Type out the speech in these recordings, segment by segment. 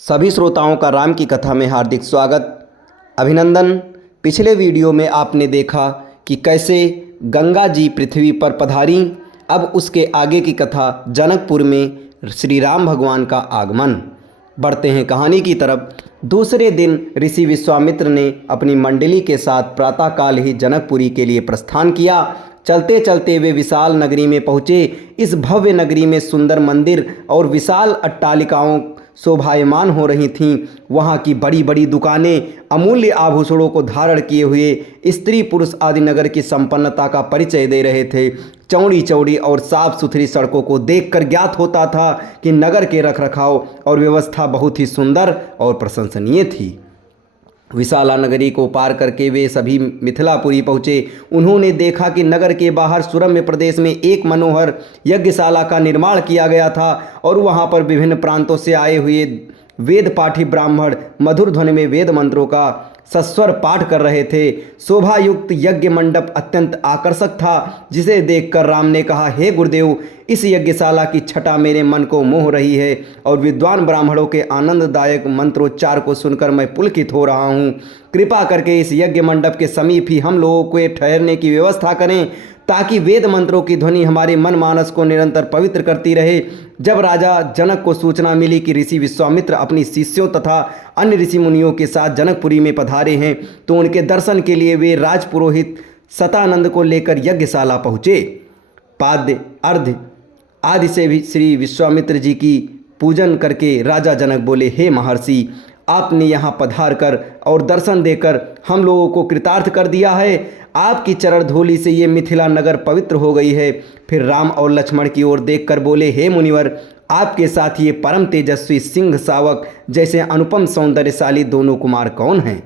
सभी श्रोताओं का राम की कथा में हार्दिक स्वागत, अभिनंदन। पिछले वीडियो में आपने देखा कि कैसे गंगा जी पृथ्वी पर पधारी। अब उसके आगे की कथा जनकपुर में श्री राम भगवान का आगमन। बढ़ते हैं कहानी की तरफ। दूसरे दिन ऋषि विश्वामित्र ने अपनी मंडली के साथ प्रातःकाल ही जनकपुरी के लिए प्रस्थान किया। चलते चलते वे विशाल नगरी में पहुँचे। इस भव्य नगरी में सुंदर मंदिर और विशाल अट्टालिकाओं शोभायमान हो रही थीं। वहाँ की बड़ी बड़ी दुकानें अमूल्य आभूषणों को धारण किए हुए स्त्री पुरुष आदि नगर की संपन्नता का परिचय दे रहे थे। चौड़ी चौड़ी और साफ सुथरी सड़कों को देखकर ज्ञात होता था कि नगर के रखरखाव और व्यवस्था बहुत ही सुंदर और प्रशंसनीय थी। विशाला नगरी को पार करके वे सभी मिथिलापुरी पहुँचे। उन्होंने देखा कि नगर के बाहर सुरम्य प्रदेश में एक मनोहर यज्ञशाला का निर्माण किया गया था और वहाँ पर विभिन्न प्रांतों से आए हुए वेद पाठी ब्राह्मण मधुर ध्वनि में वेद मंत्रों का सस्वर पाठ कर रहे थे। शोभायुक्त यज्ञ मंडप अत्यंत आकर्षक था, जिसे देखकर राम ने कहा, हे गुरुदेव, इस यज्ञशाला की छटा मेरे मन को मोह रही है और विद्वान ब्राह्मणों के आनंददायक मंत्रोच्चार को सुनकर मैं पुलकित हो रहा हूँ। कृपा करके इस यज्ञ मंडप के समीप ही हम लोगों को ठहरने की व्यवस्था करें, ताकि वेद मंत्रों की ध्वनि हमारे मन मानस को निरंतर पवित्र करती रहे। जब राजा जनक को सूचना मिली कि ऋषि विश्वामित्र अपनी शिष्यों तथा अन्य ऋषि मुनियों के साथ जनकपुरी में पधारे हैं, तो उनके दर्शन के लिए वे राजपुरोहित शतानंद को लेकर यज्ञशाला पहुँचे। पाद्य अर्घ्य आदि से भी श्री विश्वामित्र जी की पूजन करके राजा जनक बोले, हे महर्षि, आपने यहाँ पधार कर और दर्शन देकर हम लोगों को कृतार्थ कर दिया है। आपकी चरण धूलि से ये मिथिला नगर पवित्र हो गई है। फिर राम और लक्ष्मण की ओर देखकर बोले, हे मुनिवर, आपके साथ ये परम तेजस्वी सिंह शावक जैसे अनुपम सौंदर्यशाली दोनों कुमार कौन हैं?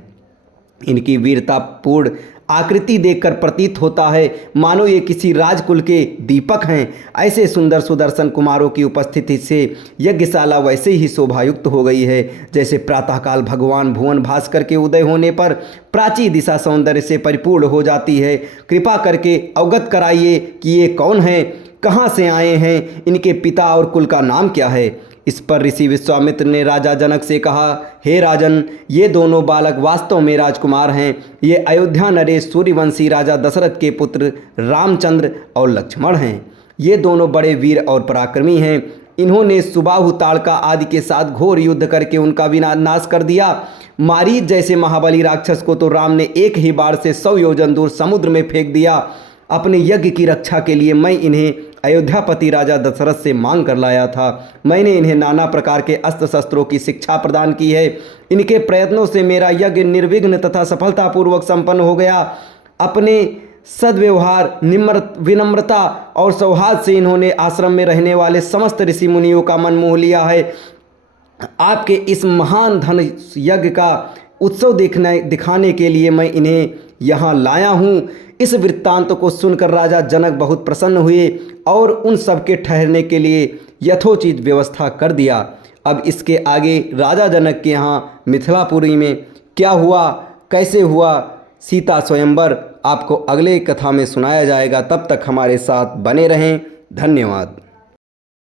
इनकी वीरतापूर्ण आकृति देखकर प्रतीत होता है मानो ये किसी राजकुल के दीपक हैं। ऐसे सुंदर सुदर्शन कुमारों की उपस्थिति से यज्ञशाला वैसे ही शोभायुक्त हो गई है जैसे प्रातःकाल भगवान भुवन भास्कर के उदय होने पर प्राची दिशा सौंदर्य से परिपूर्ण हो जाती है। कृपा करके अवगत कराइए कि ये कौन हैं, कहाँ से आए हैं, इनके पिता और कुल का नाम क्या है? इस पर ऋषि विश्वामित्र ने राजा जनक से कहा, हे राजन, ये दोनों बालक वास्तव में राजकुमार हैं। ये अयोध्या नरेश सूर्यवंशी राजा दशरथ के पुत्र रामचंद्र और लक्ष्मण हैं। ये दोनों बड़े वीर और पराक्रमी हैं। इन्होंने सुबाहु ताड़का आदि के साथ घोर युद्ध करके उनका विनाश कर दिया। मारीच जैसे महाबली राक्षस को तो राम ने एक ही बार से 100 योजन दूर समुद्र में फेंक दिया। अपने यज्ञ की रक्षा के लिए मैं इन्हें अयोध्यापति राजा दशरथ से मांग कर लाया था। मैंने इन्हें नाना प्रकार के अस्त्र शस्त्रों की शिक्षा प्रदान की है। इनके प्रयत्नों से मेरा यज्ञ निर्विघ्न तथा सफलतापूर्वक संपन्न हो गया। अपने सद्व्यवहार, विनम्रता और सौहार्द से इन्होंने आश्रम में रहने वाले समस्त ऋषि मुनियों का मन मोह लिया है। आपके इस महान धन यज्ञ का उत्सव दिखाने के लिए मैं इन्हें यहाँ लाया हूँ। इस वृत्तांत को सुनकर राजा जनक बहुत प्रसन्न हुए और उन सब के ठहरने के लिए यथोचित व्यवस्था कर दिया। अब इसके आगे राजा जनक के यहाँ मिथिलापुरी में क्या हुआ, कैसे हुआ सीता स्वयंवर, आपको अगले कथा में सुनाया जाएगा। तब तक हमारे साथ बने रहें। धन्यवाद।